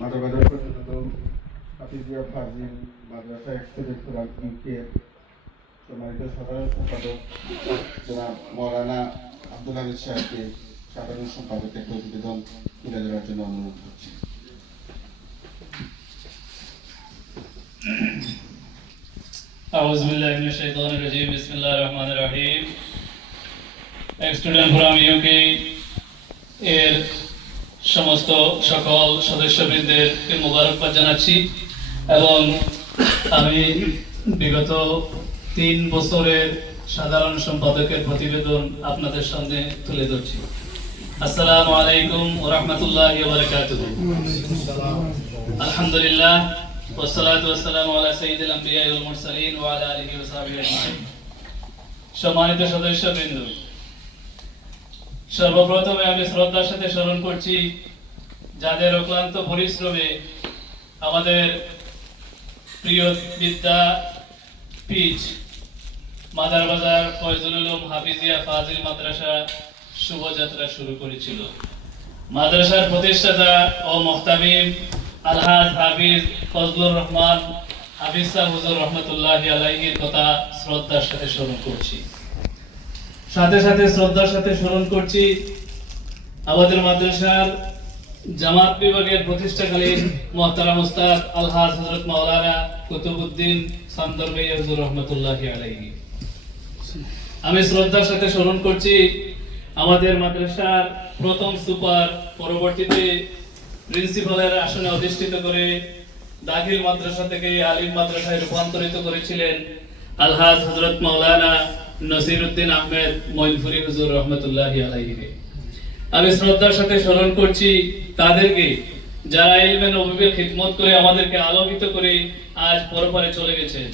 মাদকবাজার পরিচালিত হাফিজিয়া ফাজিল মাদ্রাসা এক্সটেন্ডেড কোরআন ইউকে সম্মানিত সাধারণ সম্পাদক জনাব মৌলানা আব্দুল হামিদ সাহেবকে সাধারণ সম্পাদক একটা প্রতিবেদন তুলে ধরার জন্য অনুরোধ করছি। أعوذ بالله من الشيطان الرجيم بسم الله الرحمن الرحيم স্টুডেন্ট ফোরাম ইউকে এর সমস্ত সকল সদস্যবৃন্দেরকে মোবারকবাদ জানাচ্ছি এবং আমি বিগত 3 বছরের সাধারণ সম্পাদকের প্রতিবেদন আপনাদের সামনে তুলে ধরছি। আসসালামু আলাইকুম ওয়া রাহমাতুল্লাহি ওয়া বারাকাতুহু। আলহামদুলিল্লাহ والصلاة والسلام على سيد الأنبياء والمرسلين وعلى آله وصحبه أجمعين। সম্মানিত সদস্যবৃন্দ, সর্বপ্রথমে আমি শ্রদ্ধার সাথে স্মরণ করছি যাদের অক্লান্ত পরিশ্রমে আমাদের প্রিয় বিদ্যাপীঠ মাদার বাজার ফয়জুল উলুম হাফিজিয়া ফাজিল মাদ্রাসা শুভযাত্রা শুরু করেছিল। মাদ্রাসার প্রতিষ্ঠাতা ও মুহতামিম আলহাজ হাফিজ ফজলুর রহমান হাফিজ সাহেব হুজুর রহমতুল্লাহি আলাইহির কথা শ্রদ্ধার সাথে স্মরণ করছি। সাথে সাথে শ্রদ্ধার সাথে স্মরণ করছি আমাদের মাদ্রাসার জামাত বিভাগের প্রতিষ্ঠাকালীন মুহতারাম উস্তাদ আলহাজ হযরত মাওলানা কুতুবউদ্দিন সান্দরবাই হুজুর রহমতুল্লাহি আলাইহি। আমি শ্রদ্ধার সাথে স্মরণ করছি আমাদের মাদ্রাসার প্রথম সুপার, পরবর্তীতে প্রিন্সিপালের আসনে অধিষ্ঠিত করে দাখিল মাদ্রাসা থেকে আলিম মাদ্রাসায় রূপান্তরিত করেছিলেন আলহাজ হযরত মাওলানা নসিরউদ্দিন আহমেদ মঈনপুরী হুজুর রহমতুল্লাহি আলাইহি। আমি শ্রদ্ধার সাথে স্মরণ করছি তাদেরকে যারা ইলমে নববীর খিদমত করে আমাদেরকে আলোকিত করে আজ পরপারে চলে গেছেন।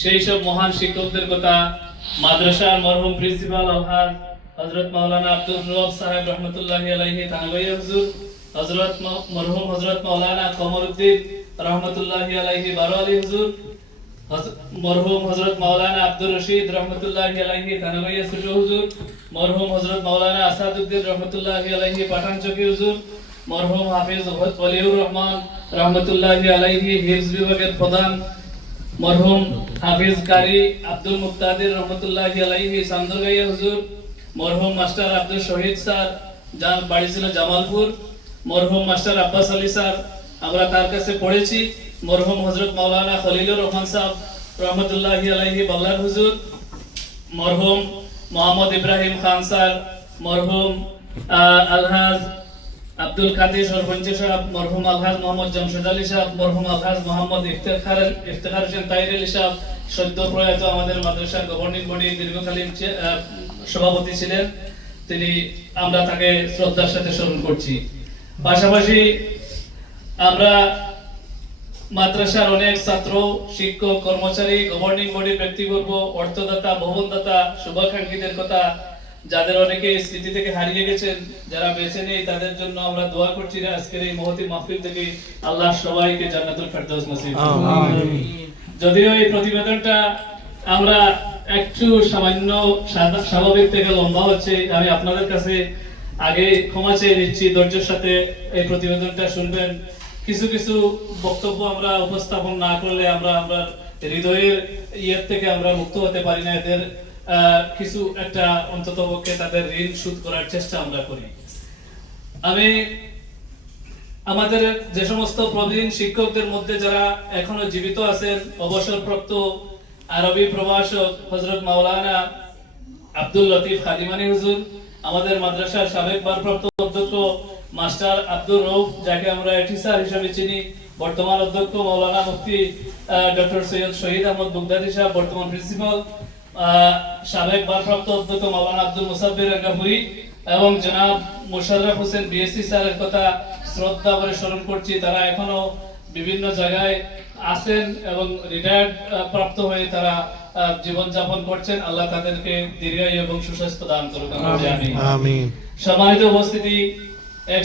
সেই সব মহান শিক্ষকদের কথা মাদ্রাসার মরহুম প্রিন্সিপাল আলহাজ হযরত মাওলানা আব্দুর রব সাহেব রহমতুল্লাহি আলাইহি তানবাইয়া হুজুর, মরহুম হযরত মাওলানা কমরউদ্দিন রহমতুল্লাহি আলাইহি বারোয়ালি হুজুর, মরহুম হযরত মাওলানা আব্দুর রশিদ রহমতুল্লাহি আলাইহি তানবাইয়া ছোট হুজুর, মরহুম হযরত মাওলানা আসাদউদ্দিন রহমতুল্লাহি আলাইহি পাঠানচকি হুজুর, মরহুম হাফিজ ওয়ালিউর রহমান রহমতুল্লাহি আলাইহি হিফজ বিভাগের প্রধান, মরহুম হাফিজ কারি আব্দুল মুক্তাদির রহমতুল্লাহি আলাইহি সান্দরগাইয়া হুজুর, মরহুম মাস্টার আব্দুল শহীদ স্যার যার বাড়ি ছিল জামালপুর, মরহুম মাস্টার আব্বাস আলী স্যার আমরা তার কাছে পড়েছি, মরহুম হযরত মাওলানা খলিলুর রহমান সাহেব রহমতুল্লাহি আলাইহি বাল্লার হুজুর, মরহুম মোহাম্মদ ইব্রাহিম খান স্যার, মরহুম আলহাজ আব্দুল কাদের সরপঞ্চ সাহেব, মরহুম আলহাজ মোহাম্মদ জামশেদ আলী সাহেব, মরহুম আলহাজ মোহাম্মদ ইফতেখার হোসেন তাইর আলী সাহেব সদ্য প্রয়াত আমাদের মাদ্রাসার গভর্নিং বডির দীর্ঘকালীন সভাপতি ছিলেন, তিনি আমরা তাকে শ্রদ্ধার সাথে স্মরণ করছি। পাশাপাশি আমরা মাদ্রাসার অনেক ছাত্র, শিক্ষক, কর্মচারী, গভর্নিং বডির ব্যক্তিবর্গ, অর্থদাতা, ভবনদাতা, শুভাকাঙ্ক্ষীদের কথা যাদের অনেকে স্মৃতি থেকে হারিয়ে গেছেন, যারা বেঁচে নেই তাদের জন্য আমরা দোয়া করছি যে আজকের এই মহতি মাহফিল থেকে আল্লাহ সবাইকে জান্নাতুল ফেরদৌস নসিব করুন। যদিও এই প্রতিবেদনটা আমরা একটু সামান্য স্বাভাবিক থেকে লম্বা হচ্ছে, আমি আপনাদের কাছে আগে ক্ষমা চেয়ে নিচ্ছি, ধৈর্যের সাথে এই প্রতিবেদনটা শুনবেন। কিছু কিছু বক্তব্য আমরা উপস্থাপন না করলে আমরা হৃদয়ের ইয়ের থেকে আমরা মুক্ত হতে পারি না। এদের কিছু একটা অন্ততপক্ষে তাদের ঋণ শোধ করার চেষ্টা আমরা করি। আমি আমাদের যে সমস্ত প্রবীণ শিক্ষকদের মধ্যে যারা এখনো জীবিত আছেন, অবসরপ্রাপ্ত আরবি প্রভাষক হযরত মাওলানা আব্দুল লতিফ খাদিমানি হুজুর, আমাদের মাদ্রাসার সাবেক ভারপ্রাপ্ত অধ্যক্ষ মাস্টার আব্দুর রউফ যাকে আমরা টিচার হিসেবে চিনি, বর্তমান অধ্যক্ষ মাওলানা মুফতি ডক্টর সৈয়দ শহীদ আহমদ বুগদাদি সাহেব বর্তমান প্রিন্সিপাল, সাবেক ভারপ্রাপ্ত অধ্যক্ষ মাওলানা আব্দুল মুসাব্বির গাফুরি এবং জনাব মোশাররফ হোসেন বিএসসি স্যারের কথা শ্রদ্ধা করে স্মরণ করছি। তারা এখনো বিভিন্ন জায়গায় আছেন এবং রিটায়ার্ড প্রাপ্ত হয়ে তারা জীবন যাপন করছেন। আল্লাহ তাদেরকে দীর্ঘায়ু এবং সুস্বাস্থ্য দান করুন, আমিন। সম্মানিত উপস্থিতি,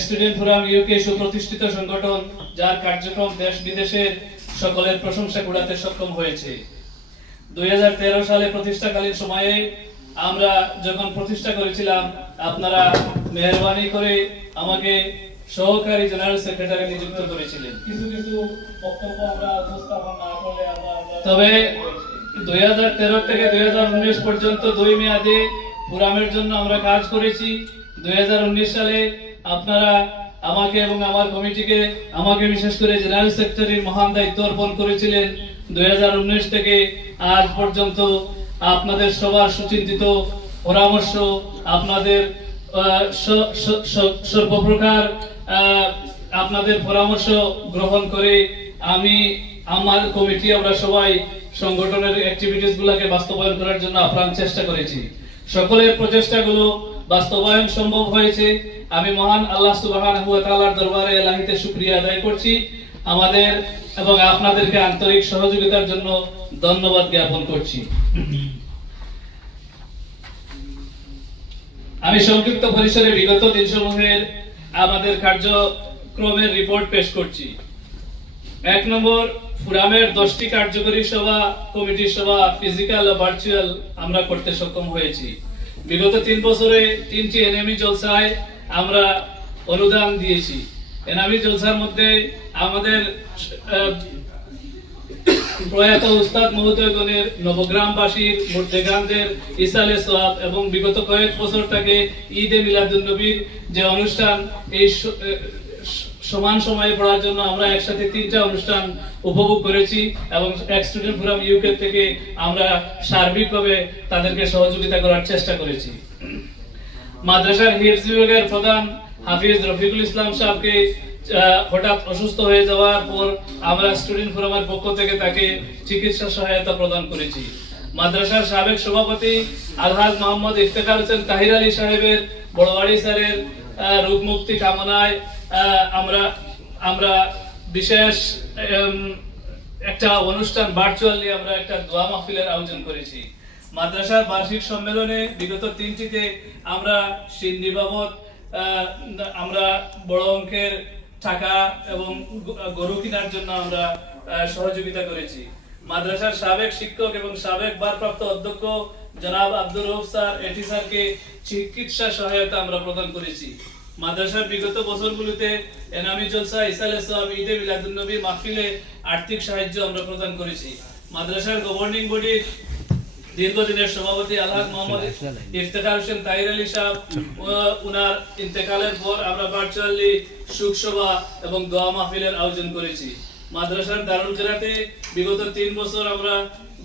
স্টুডেন্ট ফোরাম ইউকে সুপ্রতিষ্ঠিত সংগঠন যার কার্যক্রম দেশ বিদেশের সকলের প্রশংসা কুড়াতে সক্ষম হয়েছে। 2013 সালে প্রতিষ্ঠাকালীন সময়ে আমরা যখন প্রতিষ্ঠা করেছিলাম, আপনারা মেহেরবানি করে আমাকে সহকারী জেনারেল সেক্রেটারি নিযুক্ত করেছিলেন। কিছু কিছু বক্তব্য আমরা উপস্থাপন না করলে তবে 2013 থেকে 2019 পর্যন্ত 2 মেয়াদে পুরামের জন্য আমরা কাজ করেছি। 2019 সালে আপনারা আমাকে এবং আমার কমিটিকে, আমাকে বিশেষ করে জেনারেল সেক্রেটারির মহান দায়িত্ব অর্পণ করেছিলেন। 2019 থেকে আজ পর্যন্ত আপনাদের সবার সুচিন্তিত পরামর্শ, আপনাদের সর্বপ্রকার আপনাদের পরামর্শ গ্রহণ করে আমি, আমার কমিটি, আমরা সবাই সংগঠনের অ্যাক্টিভিটিস গুলাকে বাস্তবায়ন করার জন্য আপ্রাণ চেষ্টা করেছি। সকলের প্রচেষ্টাগুলো বাস্তবায়ন সম্ভব হয়েছে। আমি মহান আল্লাহ সুবহানাহু ওয়া তাআলার দরবারে এলাহিতে শুকরিয়া আদায় করছি। আমাদের এবং আপনাদেরকে আন্তরিক সহযোগিতার জন্য ধন্যবাদ জ্ঞাপন করছি। আমি সংক্ষিপ্ত পরিসরে বিগত দিনসমূহের আমাদের কার্যক্রমের রিপোর্ট পেশ করছি। 1 নম্বর, ফুরামের 10টি কার্যকরী সভা, কমিটি সভা ফিজিক্যাল ও ভার্চুয়াল আমরা করতে সক্ষম হয়েছি। বিগত 3 বছরে 3টি এনএমই জলসায় আমরা অনুদান দিয়েছি। এনএমই জলসার মধ্যে আমাদের প্রয়াত উস্তাদ মহোদয়গণের নবগ্রামবাসীর মুর্দেগানদের ইসালে সওয়াব এবং বিগত কয়েক বছর থেকে ঈদে মিলাদুন্নবীর যে অনুষ্ঠান, এই সমান সময়ে পড়ার জন্য আমরা একসাথে 3টা অনুষ্ঠান উপভোগ করেছি এবং স্টুডেন্ট ফোরাম ইউকে থেকে আমরা সার্বিকভাবে তাদেরকে সহযোগিতা করার চেষ্টা করেছি। মাদ্রাসার হিফজ বিভাগের প্রধান হাফিজ রফিকুল ইসলাম সাহেবকে হঠাৎ অসুস্থ হয়ে যাওয়ার পর আমরা স্টুডেন্ট ফোরামের পক্ষ থেকে তাকে চিকিৎসা সহায়তা প্রদান করেছি। মাদ্রাসার সাবেক সভাপতি আলহাজ মোহাম্মদ ইফতেখার হোসেন তাহির আলী সাহেবের বড়বাড়ি স্যারের রোগ মুক্তি কামনায় আমরা বিশেষ একটা অনুষ্ঠান ভার্চুয়ালি আমরা একটা দোয়া মাহফিলের আয়োজন করেছি। মাদ্রাসার বার্ষিক সম্মেলনে বিগত 3টিতে আমরা সিন্নি বাবদ আমরা বড় অঙ্কের টাকা এবং গরু কেনার জন্য আমরা সহযোগিতা করেছি। মাদ্রাসার সাবেক শিক্ষক এবং সাবেক ভারপ্রাপ্ত অধ্যক্ষ জনাব আব্দুর রউফ স্যার, এটি স্যারকে চিকিৎসা সহায়তা আমরা প্রদান করেছি। মাদ্রাসার বিগত বছরগুলোতে এনামি জলসা, ইসালে সওয়াব, ঈদে মিলাদুন্নবী মাহফিলে আর্থিক সাহায্য আমরা প্রদান করেছি। মাদ্রাসার গভর্নিং বডির দীর্ঘদিনের সভাপতি আলহাজ মোহাম্মদ ইফতেখার হোসেন তাহির আলী সাহেব, উনার ইন্তেকালের পর আমরা ভার্চুয়ালি শোক সভা এবং দোয়া মাহফিলের আয়োজন করেছি। মাদ্রাসার দারুল কেরাতে বিগত 3 বছর আমরা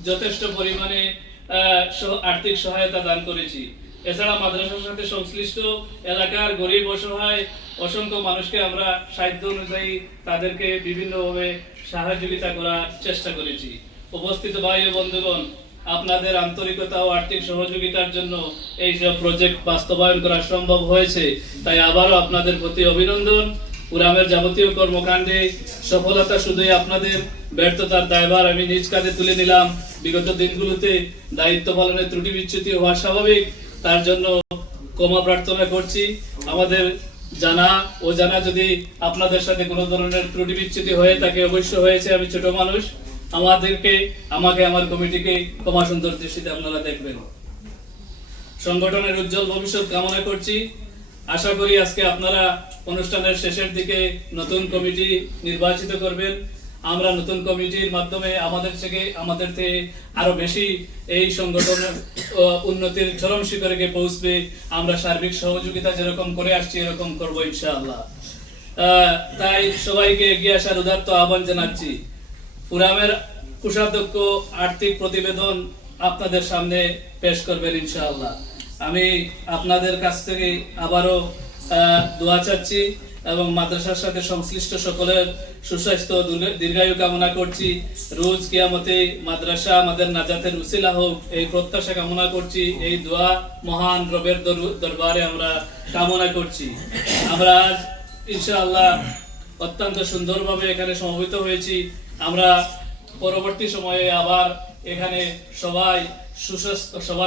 যথেষ্ট পরিমাণে আর্থিক সহায়তা দান করেছি। এছাড়া মাদ্রাসার সাথে সংশ্লিষ্ট এলাকার গরিব অসহায় অসংখ্য মানুষকে আমরা সাধ্য অনুযায়ী তাদেরকে বিভিন্নভাবে সহযোগিতা করার চেষ্টা করেছি। উপস্থিত ভাই ও বন্ধুগণ, আপনাদের আন্তরিকতা ও আর্থিক সহযোগিতার জন্য এই সব প্রজেক্ট বাস্তবায়ন করা সম্ভব হয়েছে। তাই আবারও আপনাদের প্রতি অভিনন্দন। পুরামের যাবতীয় কর্মকাণ্ডে সফলতা শুধুই আপনাদের, ব্যর্থতার দায়ভার আমি নিজ কাঁধে তুলে নিলাম। বিগত দিনগুলোতে দায়িত্ব পালনে ত্রুটি বিচ্যুতি হওয়া স্বাভাবিক, তার জন্য ক্ষমা প্রার্থনা করছি। আমাদের জানা ও জানা যদি আপনাদের সাথে কোনো ধরনের ত্রুটি বিচ্যুতি হয়ে থাকে, অবশ্য হয়েছে, আমি ছোট মানুষ, আমাকে আমার কমিটিকে ক্ষমা সুন্দর দৃষ্টিতে আপনারা দেখবেন। সংগঠনের উজ্জ্বল ভবিষ্যৎ কামনা করছি। আশা করি আজকে আপনারা অনুষ্ঠানের শেষের দিকে নতুন কমিটি নির্বাচিত করবেন। আমরা নতুন কমিটির মাধ্যমে আমাদের থেকে আরো বেশি এই সংগঠনের উন্নতির চরম শিখরে পৌঁছবে। আমরা সার্বিক সহযোগিতা যেরকম করে আসছি এরকম করব ইনশাআল্লাহ। তাই সবাইকে এগিয়ে আসার উদাত্ত আহ্বান জানাচ্ছি। পুরামের কোষাধ্যক্ষ আর্থিক প্রতিবেদন আপনাদের সামনে পেশ করবেন ইনশাআল্লাহ। আমি আপনাদের কাছ থেকে আবারও দোয়া চাচ্ছি এবং মাদ্রাসার সাথে সংশ্লিষ্ট সকলের সুস্বাস্থ্য দীর্ঘায়ু কামনা করছি। রোজ কিয়ামতে মাদ্রাসা আমাদের নাজাতের উসিলা হোক, এই প্রত্যাশা কামনা করছি। এই দোয়া মহান রবের দরবারে আমরা কামনা করছি। আমরা আজ ইনশাআল্লাহ অত্যন্ত সুন্দরভাবে এখানে সমবেত হয়েছি। আমরা পরবর্তী সময়ে আবার এখানে সবার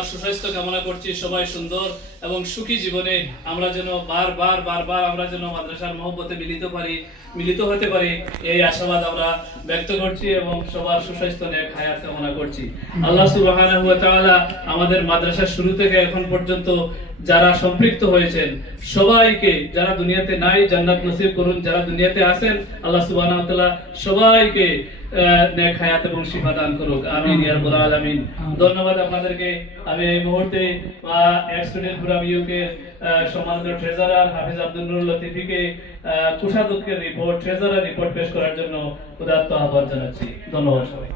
সুস্বাস্থ্য কামনা করছি। সবাই সুন্দর এবং সুখী জীবনে আমরা যেন বারবার আমরা যেন মাদ্রাসার মহব্বতে মিলিত হতে পারি, এই আশাবাদ আমরা ব্যক্ত করছি এবং সবার সুস্বাস্থ্য নেক হায়াত কামনা করছি। আল্লাহ সুবহানাহু ওয়া তাআলা আমাদের মাদ্রাসার শুরু থেকে এখন পর্যন্ত যারা সম্পৃক্ত হয়েছেন সবাইকে, যারা দুনিয়াতে নাই জান্নাত নসিব করুন, যারা দুনিয়াতে আছেন আল্লাহ সুবহানাহু ওয়া তাআলা সবাইকে নেক হায়াত এবং শিফা দান করুক, আমিন ইয়া রাব্বাল আলামিন। ধন্যবাদ আপনাদেরকে। আমি এই মুহূর্তে স্টুডেন্ট ফোরাম ইউকে সম্মানিত ট্রেজারার হাফিজ আব্দুল নুর লতিফিকে কোষাধ্যক্ষের রিপোর্ট, ট্রেজারার রিপোর্ট পেশ করার জন্য উদাত্ত আহ্বান জানাচ্ছি। ধন্যবাদ সবাই।